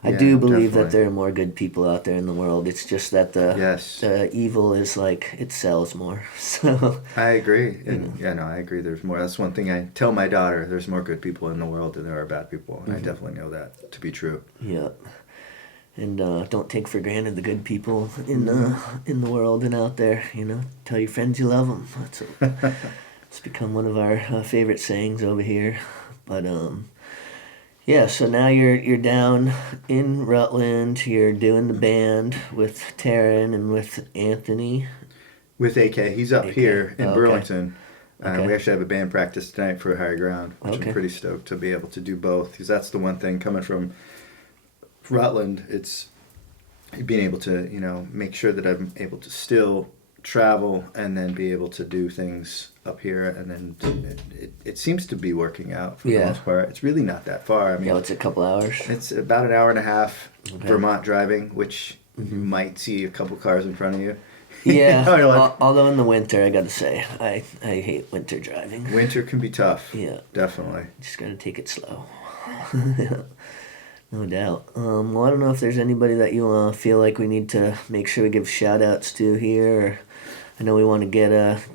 I Yeah, do believe that definitely. there are more good people out there in the world. It's just that Yes. the evil is like it sells more. So I agree. And I agree. There's more. That's one thing I tell my daughter. There's more good people in the world than there are bad people. And I definitely know that to be true. yeah. And don't take for granted the good people in the world and out there. Tell your friends you love them. It's become one of our favorite sayings over here. But yeah. So now you're down in Rutland. You're doing the band with Taryn and with Anthony. With AK, he's up AK. here in Oh, okay. Burlington. Okay. We actually have a band practice tonight for Higher Ground, which Okay. I'm pretty stoked to be able to do both. Because that's the one thing coming from Rutland, it's being able to, make sure that I'm able to still travel and then be able to do things up here. And then it seems to be working out for the Yeah. most part. It's really not that far. I mean, It's a couple hours. it's about an hour and a half Okay. Vermont driving, which you might see a couple cars in front of you. Yeah. Or like, Although in the winter, I gotta say, I hate winter driving. winter can be tough. Yeah. Definitely. Just gotta take it slow. No doubt. Well, I don't know if there's anybody that you feel like we need to make sure we give shout outs to here. Or I know we want to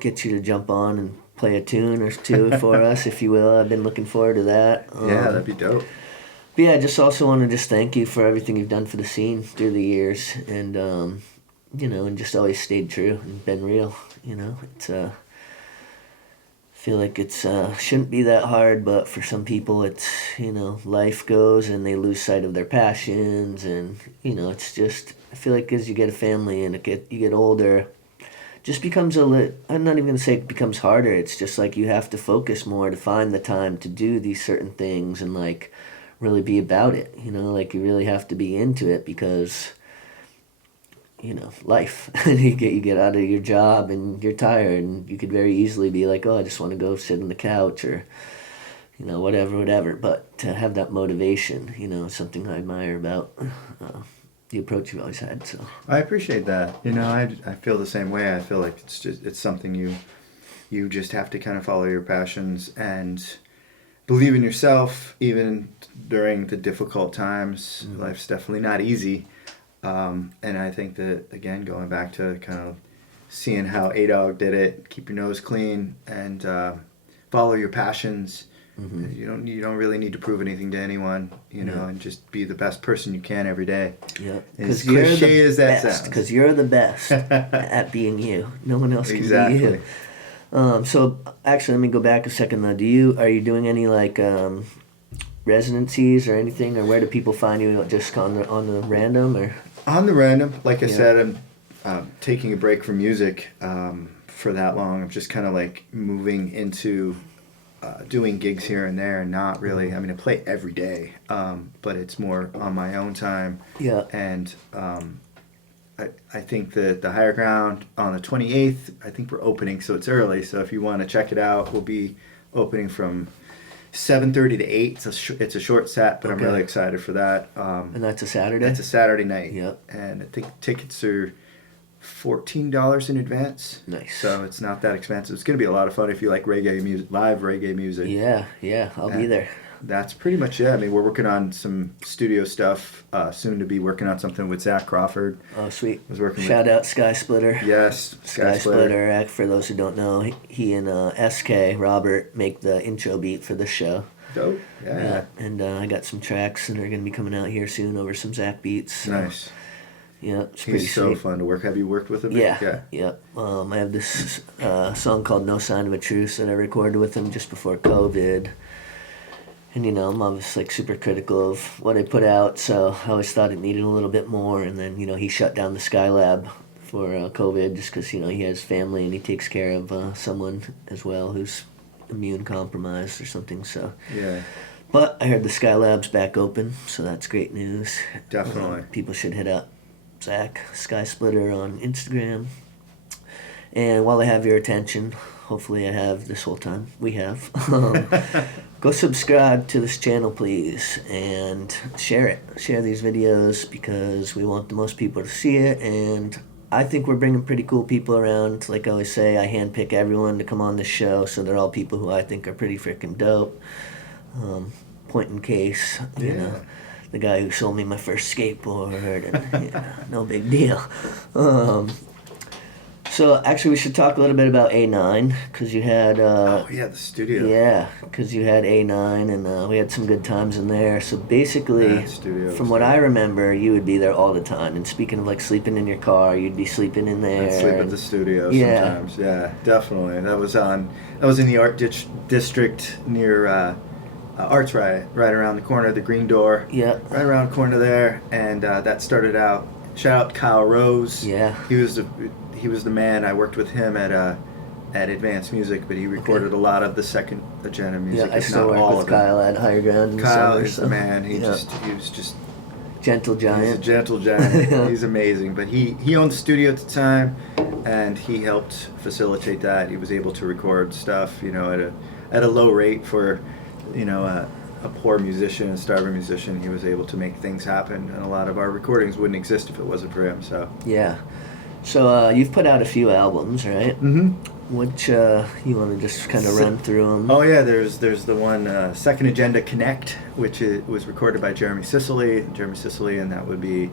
get you to jump on and play a tune or two for us, if you will. I've been looking forward to that. Yeah, that'd be dope. But yeah, I just also want to just thank you for everything you've done for the scene through the years, and and just always stayed true and been real. It's feel like it's shouldn't be that hard, but for some people it's life goes and they lose sight of their passions, and it's just I feel like as you get a family and you get older, just becomes I'm not even gonna say it becomes harder. It's just like you have to focus more to find the time to do these certain things and like really be about it. Like you really have to be into it because life. you get out of your job and you're tired, and you could very easily be like, oh, I just want to go sit on the couch or whatever. But to have that motivation, is something I admire about the approach you've always had. So I appreciate that. I feel the same way. I feel like it's something you just have to kind of follow your passions and believe in yourself, even during the difficult times. Mm-hmm. Life's definitely not easy. And I think that, again, going back to kind of seeing how A-Dog did it, keep your nose clean, and follow your passions. Mm-hmm. You don't really need to prove anything to anyone, and just be the best person you can every day. Yeah, As you're the cliche as that best. sounds. Because you're the best at being you. No one else can Exactly. be you. So actually, let me go back a second though. Are you doing any like residencies or anything, or where do people find you? Just on the random, or On the random, like I Yeah. said, I'm taking a break from music for that long. I'm just kind of like moving into doing gigs here and there, and not really. I mean, I play every day, but it's more on my own time. Yeah. And I think that the Higher Ground on the 28th, I think we're opening, so it's early. So if you want to check it out, we'll be opening from 7:30 to 8. It's a short set, but I'm Okay. really excited for that. And that's a Saturday. It's a Saturday night. Yep. And I think tickets are $14 in advance. Nice. So it's not that expensive. It's going to be a lot of fun if you like reggae music, live reggae music. Yeah, I'll be there. That's pretty much it. I mean, we're working on some studio stuff. Soon to be working on something with Zach Crawford. Oh, sweet. Was working Shout out Sky Splitter. Yes, Sky Splitter. For those who don't know, he and SK Robert make the intro beat for the show. Dope. Yeah. And I got some tracks that are going to be coming out here soon over some Zach beats. So, Nice. Yeah, it's pretty He's so sweet. fun to work. Have you worked with him? Yeah. I have this song called No Sign of a Truce that I recorded with him just before COVID. And, I'm obviously like super critical of what I put out, so I always thought it needed a little bit more. And then, he shut down the Skylab for COVID just because, he has family and he takes care of someone as well who's immune compromised or something. So, Yeah. but I heard the Skylab's back open, so that's great news. Definitely. People should hit up Zach Sky Splitter on Instagram. And while I have your attention, hopefully I have this whole time. We have. Go subscribe to this channel, please, and share it. Share these videos because we want the most people to see it, and I think we're bringing pretty cool people around. Like I always say, I handpick everyone to come on the show, so they're all people who I think are pretty freaking dope. Point in case, the guy who sold me my first skateboard, and no big deal. So actually, we should talk a little bit about A9 because you had. Oh yeah, the studio. Yeah, because you had A9 and we had some good times in there. So basically, That studio was from what good. I remember, you would be there all the time. And speaking of like sleeping in your car, you'd be sleeping in there. I'd sleep at the studio Yeah. sometimes. Yeah, definitely. That was in the art district near Arts right around the corner of the Green Door. Yeah. Right around the corner there, and that started out. Shout out Kyle Rose. Yeah. He was the man. I worked with him at Advanced Music, but he recorded a lot of the second agenda music. Yeah, I if still not work all with of it. Kyle at Higher Ground. In the Kyle summer, is so, the man. He yeah. was just Gentle he's a giant. gentle giant. He's amazing. But he owned the studio at the time, and he helped facilitate that. He was able to record stuff, at a low rate for, a poor musician, a starving musician. He was able to make things happen, and a lot of our recordings wouldn't exist if it wasn't for him. So. Yeah. So you've put out a few albums, right? Mm-hmm. Which you want to just kind of run through them? Oh yeah, there's the one Second Agenda Connect, which was recorded by Jeremy Sicily, and that would be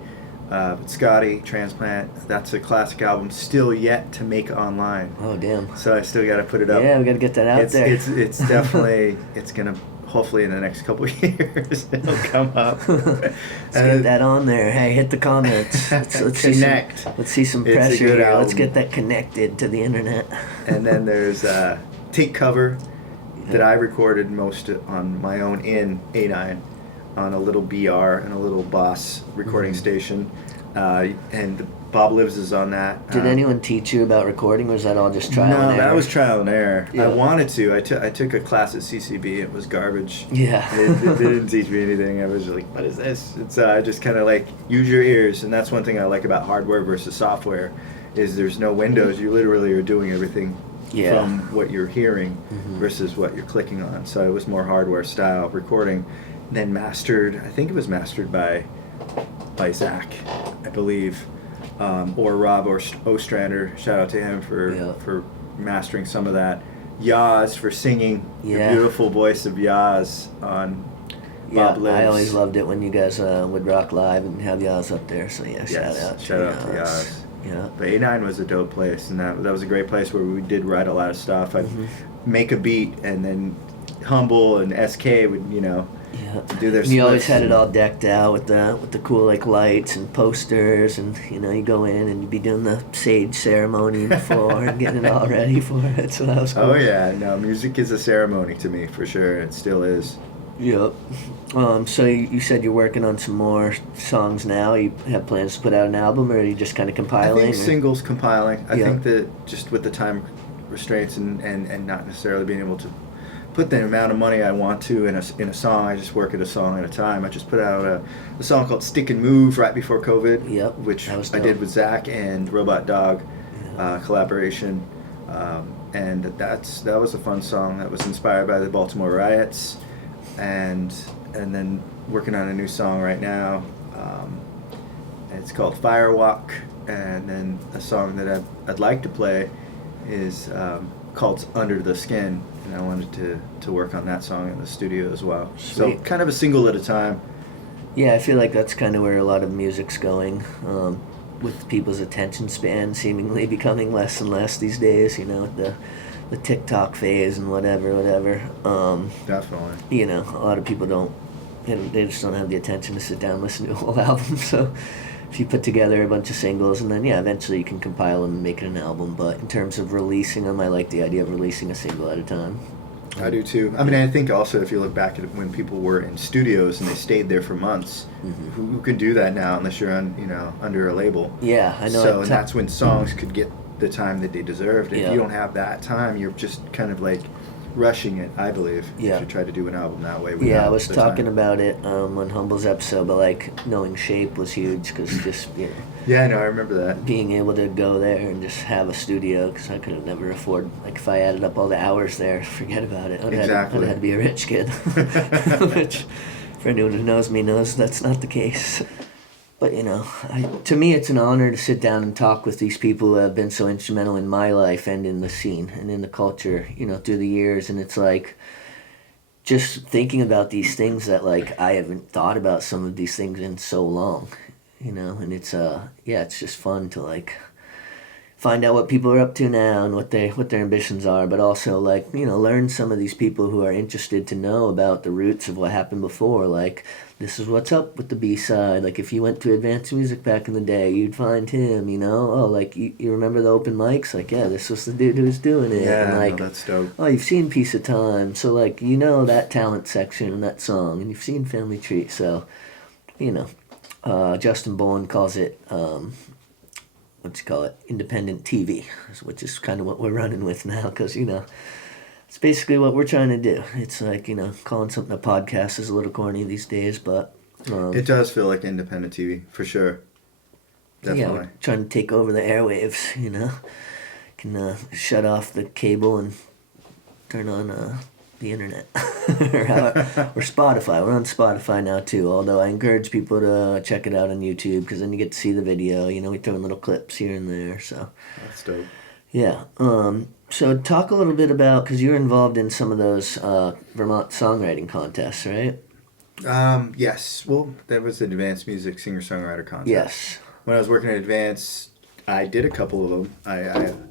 Scotty Transplant. That's a classic album, still yet to make online. Oh damn! So I still got to put it up. Yeah, we got to get that out there. It's definitely it's gonna hopefully in the next couple of years it'll come up. Let's get that on there. Hey, hit the comments. Let's Connect. Let's see some It's a pressure good here. Let's album. get that connected to the internet. And then there's Take Cover that I recorded most on my own in A9 on a little BR and a little Boss recording station. And Bob Lives is on that. Did anyone teach you about recording, or was that all just trial and No, error? that was trial and error. Yeah. I wanted to. I took a class at CCB. It was garbage. Yeah. It didn't teach me anything. I was like, what is this? It's I just kind of like use your ears, and that's one thing I like about hardware versus software, is there's no windows. You literally are doing everything Yeah. from what you're hearing versus what you're clicking on. So it was more hardware style recording, then mastered. I think it was mastered by Zach, I believe. Or Rob Ostrander, shout out to him for mastering some of that. Yaz for singing the beautiful voice of Yaz on Bob Lives. I always loved it when you guys would rock live and have Yaz up there. So yeah, shout out to Yaz. Yeah. But A9 was a dope place, and that was a great place where we did write a lot of stuff. I'd make a beat, and then Humble and SK would, Yeah. do their And you always splits. had it all decked out with the cool like lights and posters, and you go in and you'd be doing the sage ceremony before and getting it all ready for it. So that was cool. Oh yeah, no, music is a ceremony to me for sure. It still is. Yep. So you said you're working on some more songs now. You have plans to put out an album, or are you just kind of I compiling? think singles compiling. I Yeah. think that just with the time restraints and not necessarily being able to put the amount of money I want to in a song, I just work at a song at a time. I just put out a song called Stick and Move right before COVID, Yep, which that was I dope. did with Zach and Robot Dog Yeah. collaboration. And that was a fun song that was inspired by the Baltimore riots. And then working on a new song right now. It's called Firewalk, and then a song that I'd like to play is called Under the Skin, and I wanted to work on that song in the studio as well. So Sweet. kind of a single at a time. Yeah, I feel like that's kind of where a lot of music's going, with people's attention span seemingly becoming less and less these days. With the TikTok phase and whatever. Definitely. A lot of people they just don't have the attention to sit down and listen to a whole album. So if you put together a bunch of singles, and then eventually you can compile them and make it an album. But in terms of releasing them, I like the idea of releasing a single at a time. I do too. I mean, I think also if you look back at when people were in studios and they stayed there for months, who can do that now unless you're under a label? Yeah, I know. So and that's when songs could get the time that they deserved. If Yeah. you don't have that time, you're just kind of like rushing it, I believe. Yeah. If you try to do an album that way. Yeah, without I was the talking time. about it on Humble's episode, but like knowing Shape was huge because just Yeah, no, I remember that. being able to go there and just have a studio, because I could have never afford, like if I added up all the hours there, forget about it. I'd Exactly. have had to be a rich kid, which for anyone who knows me knows that's not the case. But to me it's an honor to sit down and talk with these people who have been so instrumental in my life and in the scene and in the culture, through the years. And it's like just thinking about these things that like I haven't thought about some of these things in so long, and it's it's just fun to like find out what people are up to now and what their ambitions are, but also like learn some of these people who are interested to know about the roots of what happened before. Like, this is what's up with the B-side. Like, if you went to advanced music back in the day, you'd find him. Oh, like you remember the open mics? Like, yeah, this was the dude who was doing it. Yeah, and like, no, that's dope. oh, you've seen Piece of Time, so like that talent section and that song, and you've seen Family Tree, so Justin Bowen calls it independent TV, which is kind of what we're running with now, because it's basically what we're trying to do. It's like calling something a podcast is a little corny these days, but It does feel like independent TV for sure. yeah, Definitely. we're trying to take over the airwaves. Can shut off the cable and turn on the internet or Spotify. We're on Spotify now too, although I encourage people to check it out on YouTube, because then you get to see the video. We throw in little clips here and there, so That's dope. yeah. So talk a little bit about, because you're involved in some of those Vermont songwriting contests, right? Yes. Well, there was the Advanced Music Singer-Songwriter Contest. Yes. When I was working at Advance, I did a couple of them.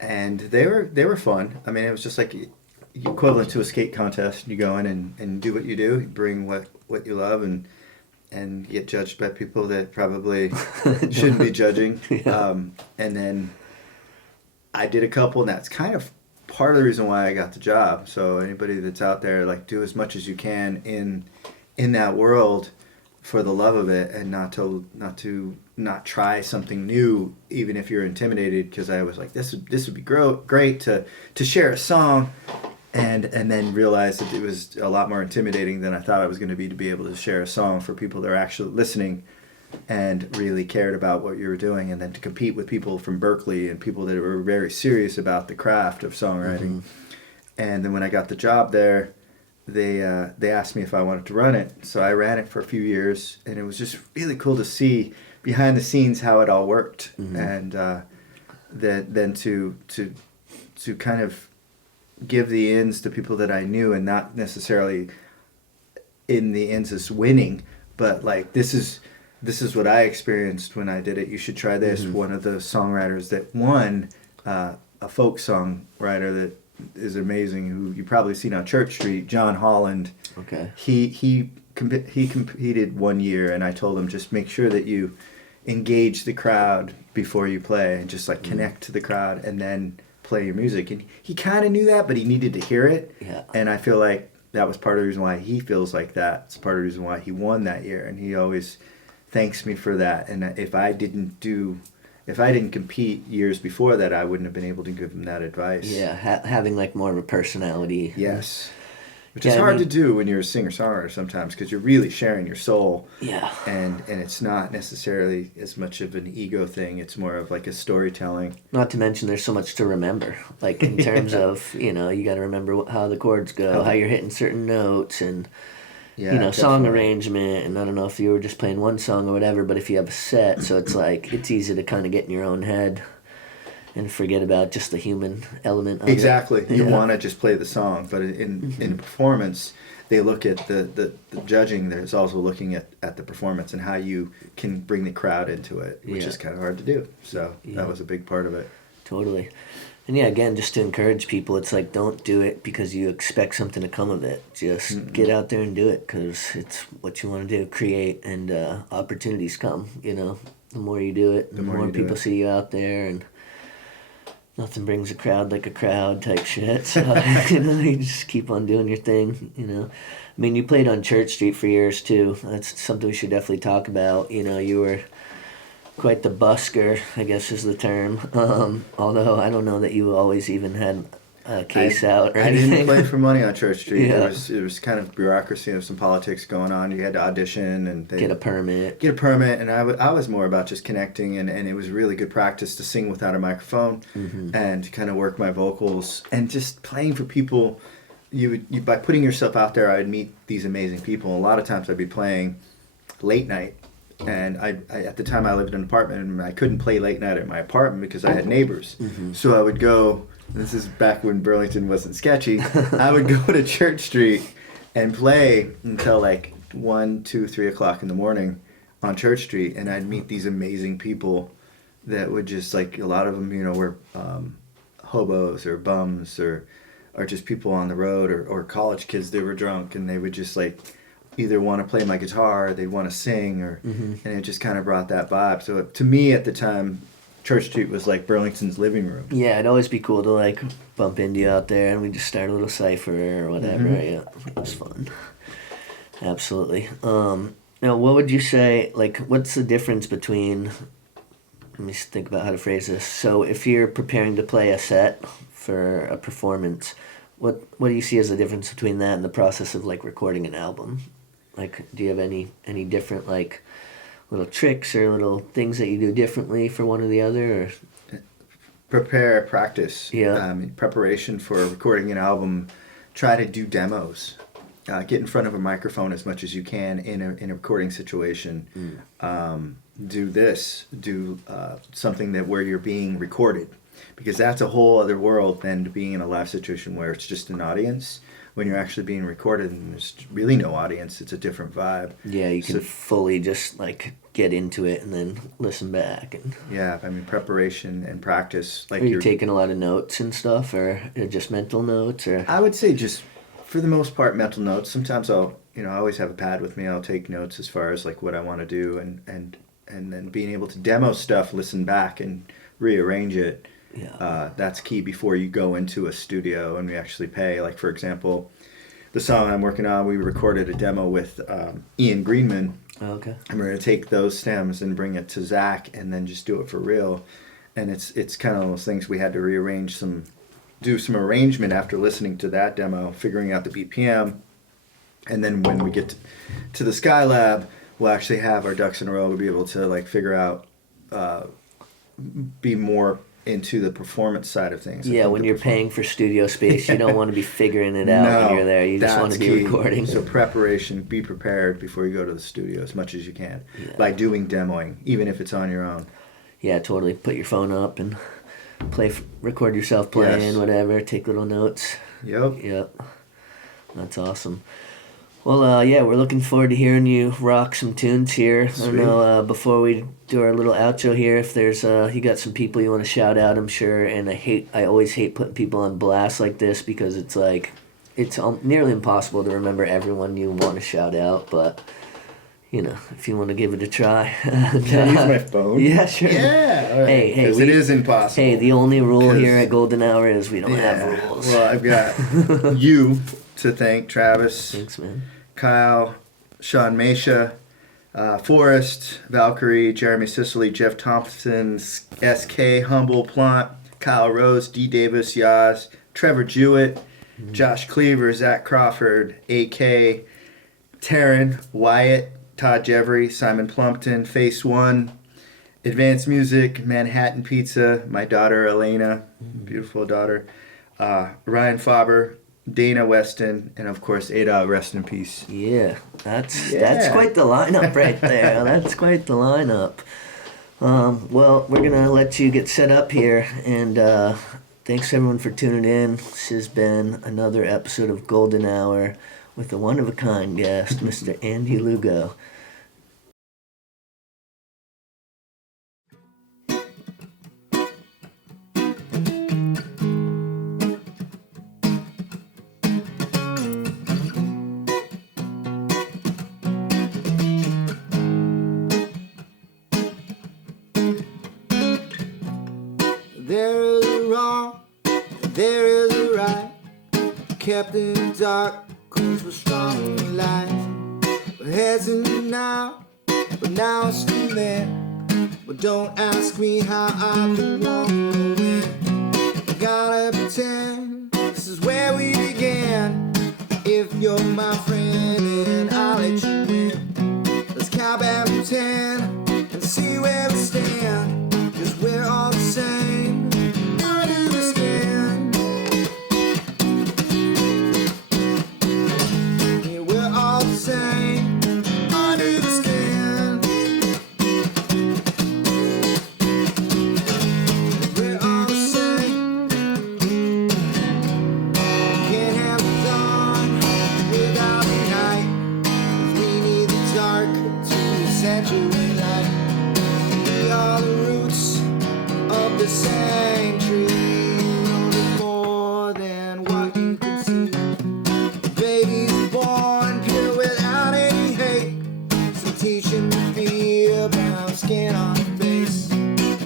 And they were fun. I mean, it was just like equivalent to a skate contest. You go in and do what you do, you bring what you love, and get judged by people that probably shouldn't be judging. Yeah. And then I did a couple, and that's kind of part of the reason why I got the job. So anybody that's out there, like, do as much as you can in that world for the love of it, and not try something new, even if you're intimidated. Because I was like, this would be great to share a song, and then realize that it was a lot more intimidating than I thought it was going to be able to share a song for people that are actually listening and really cared about what you were doing, and then to compete with people from Berkeley and people that were very serious about the craft of songwriting. Mm-hmm. And then when I got the job there, they asked me if I wanted to run it. So I ran it for a few years, and it was just really cool to see behind the scenes how it all worked. Mm-hmm. And then to kind of give the ins to people that I knew, and not necessarily in the ins as winning, but like, this is this is what I experienced when I did it. You should try this. One of the songwriters that won, a folk songwriter that is amazing, who you probably seen on Church Street, John Holland. Okay. He competed 1 year, and I told him, just make sure that you engage the crowd before you play, and just like connect to the crowd, and then play your music. And he kind of knew that, but he needed to hear it. Yeah. And I feel like that was part of the reason why he feels like that. It's part of the reason why he won that year, and he always thanks me for that. And if I didn't compete years before that, I wouldn't have been able to give him that advice. Yeah, having like more of a personality. Yes. Which is hard to do when you're a singer-songwriter sometimes, because you're really sharing your soul. Yeah. And it's not necessarily as much of an ego thing. It's more of like a storytelling. Not to mention there's so much to remember. Like in terms of, you got to remember how the chords go, how you're hitting certain notes, and, song arrangement. And I don't know if you were just playing one song or whatever, but if you have a set, so it's like, it's easy to kind of get in your own head and forget about just the human element of Exactly. it. You want to just play the song, but in a performance, they look at the judging. There's also looking at the performance and how you can bring the crowd into it, which is kind of hard to do. So that was a big part of it. Totally. And again, just to encourage people, it's like, don't do it because you expect something to come of it. Just get out there and do it, because it's what you want to do, create, and opportunities come. The more you do it, the more people see you out there, and nothing brings a crowd like a crowd type shit. So, you just keep on doing your thing, I mean, you played on Church Street for years, too. That's something we should definitely talk about. You were quite the busker, I guess is the term. Although I don't know that you always even had a case out or anything. I didn't play for money on Church Street. Yeah. It was kind of bureaucracy of some politics going on. You had to audition and Get a permit. And I was more about just connecting, and it was really good practice to sing without a microphone and to kind of work my vocals and just playing for people. You by putting yourself out there, I'd meet these amazing people. And a lot of times I'd be playing late night, and I at the time I lived in an apartment, and I couldn't play late night at my apartment because I had neighbors. So I would go. This is back when Burlington wasn't sketchy. I would go to Church Street and play until like 1, 2, 3 o'clock in the morning on Church Street, and I'd meet these amazing people that would just, like, a lot of them, were hobos or bums or just people on the road or college kids that were drunk, and they would just like either want to play my guitar or they'd want to sing, and it just kind of brought that vibe. So to me at the time, Church Street was like Burlington's living room. Yeah, it'd always be cool to like bump into you out there, and we just start a little cipher or whatever. Yeah, it was fun. Absolutely. Now, what would you say? Like, what's the difference between? Let me think about how to phrase this. So, if you're preparing to play a set for a performance, what do you see as the difference between that and the process of like recording an album? Like, do you have any different like little tricks or little things that you do differently for one or the other? Or? Practice. Yeah. In preparation for recording an album, try to do demos. Get in front of a microphone as much as you can in a recording situation. Do something where you're being recorded, because that's a whole other world than being in a live situation where it's just an audience. When you're actually being recorded and there's really no audience, it's a different vibe. Yeah, you can fully just like get into it and then listen back. And yeah, I mean, preparation and practice. Like, are you taking a lot of notes and stuff, or just mental notes? Or I would say just for the most part mental notes. Sometimes I always have a pad with me. I'll take notes as far as like what I want to do, and then being able to demo stuff, listen back and rearrange it. Yeah. That's key before you go into a studio and we actually pay. Like, for example, the song I'm working on, we recorded a demo with Ian Greenman. Oh, okay. And we're going to take those stems and bring it to Zach and then just do it for real. And it's kind of those things we had to do some arrangement after listening to that demo, figuring out the BPM. And then when we get to the Skylab, we'll actually have our ducks in a row. We'll be able to like figure out, be more into the performance side of things. Yeah, when you're paying for studio space, you don't want to be figuring it out when you're there. You just want to be recording. So preparation, be prepared before you go to the studio as much as you can by doing demoing, even if it's on your own. Yeah, totally. Put your phone up and record yourself playing, whatever. Take little notes. Yep. That's awesome. Well, yeah, we're looking forward to hearing you rock some tunes here. I don't know, before we do our little outro here, if there's, you got some people you want to shout out, I'm sure, and I always hate putting people on blast like this because it's like, it's nearly impossible to remember everyone you want to shout out, but, you know, if you want to give it a try. Can I use my phone? Yeah, sure. Yeah, all right. Hey, Because it is impossible. Hey, the only rule here at Golden Hour is we don't have rules. Well, I've got you to thank, Travis. Thanks, man. Kyle, Shaun, Machia, Forrest, Valkyrie, Jeremy Sicily, Jeff Thompson, SK, Humble, Plant, Kyle Rose, D. Davis, Yaz, Trevor Jewett, Josh Cleaver, Zach Crawford, AK, Taryn, Wyatt, Todd Jevery, Simon Plumpton, Face One, Advanced Music, Manhattan Pizza, my daughter Elena, beautiful daughter, Ryan Faber, Dana Weston, and of course Ada, rest in peace. Yeah, that's quite the lineup right there. That's quite the lineup. Well, we're gonna let you get set up here, and thanks everyone for tuning in. This has been another episode of Golden Hour with a one-of-a-kind guest, Mr. Andy Lugo. There is a wrong, there is a right, kept in the dark, cause we're strong in the light. We're heads in the now, but now it's still there. But don't ask me how I've been walking away. I gotta pretend this is where we began. If you're my friend, then I'll let you in. Let's count and pretend and see where we stand. Cause we're all the same under the skin. Yeah, we're all the same under the skin. We're all the same. Can't have the dawn without the night. We need the dark to saturate light. We are the roots of the same tree. Only more than what you can see. The baby's born pure without any hate. So teach him to feel brown skin on the face.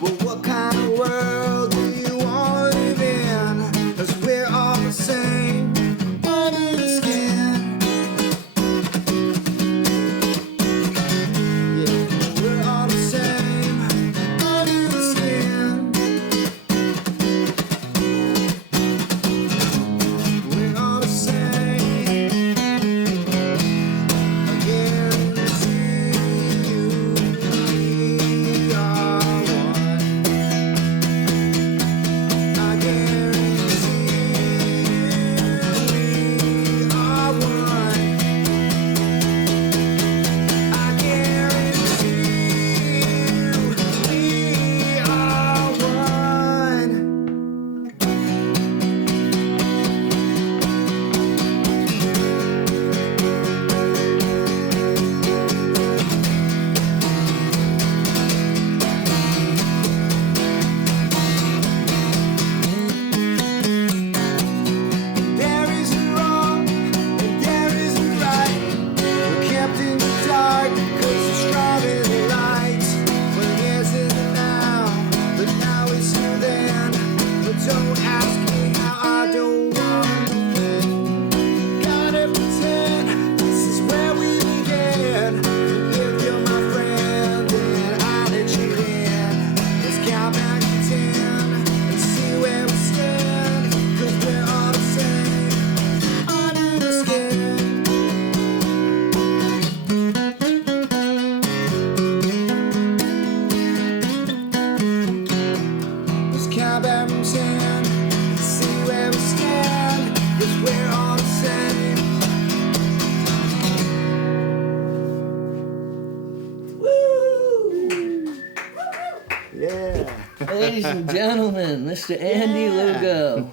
Well, what kind of world do you want to live in? 'Cause we're all the same under the skin. Yeah, we're all the same under the skin. We're all the same. I guarantee you we are one. I guarantee we are one. I guarantee we are one. There isn't wrong and there isn't right. We're kept in the dark 'cause we're strong in the light. We're years in the now, but now it's still then. But don't ask me how I don't want to win. Gotta pretend this is where we began. If you're my friend, then I'll let you in. Let's count back to 10 and see where we stand. 'Cause we're all the same under the skin. Let's count back from 10 and see where we stand. 'Cause we're all the same. Yeah. Ladies and gentlemen, Mr. Andy Lugo.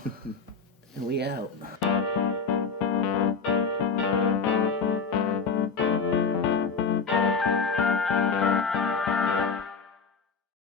And we out.